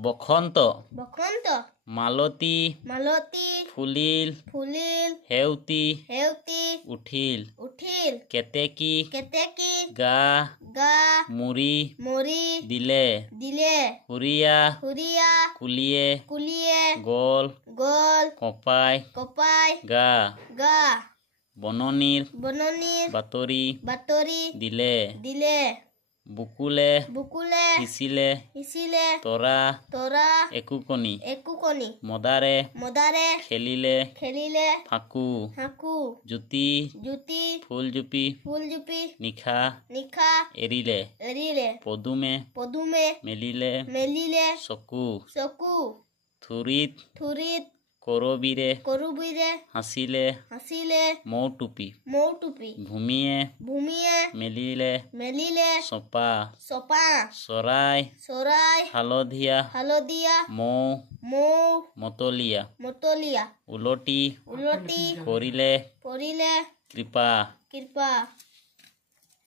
বসন্ত বসন্ত মালতী মালতী ফুলিল ফুলিল হেউতি হেউতি উঠিল উঠিল কেতেকী কেতেকী গা গা মুৰি মৰি দিলে দিলে হুৰিয়া হুৰিয়া কুলিয়ে কুলিয়ে গল গল কপাই কপাই গা গা বননিৰ বননিৰ বাতৰি বাতৰি দিলে দিলে বুকুলে বুকুলে সিঁচিলে সিঁচিলে তৰা তৰা একোকণি একোকণি মদাৰে মদাৰে খেলিলে খেলিলে ফাকু হাকু জ্যোতি জ্যোতি ফুলজুপি ফুলজুপি নিশা নিশা এৰিলে এৰিলে পদুমে পদুমে মেলিলে মেলিলে চকু চকু থুৰিত থুৰিত কৰবীৰে করুবিরে হাঁচিলে হাসিলে মৌটুপি মৌটুপি ভূমিয়ে ভূমিয়ে মেলিলে মেলিলে চপা সপা চৰাই চৰাই হালধীয়া হালদিয়া মৌ মৌ মতলীয়া মতলিয়া উলটি উলটি পৰিলে পৰিলে কৃপা কৃপা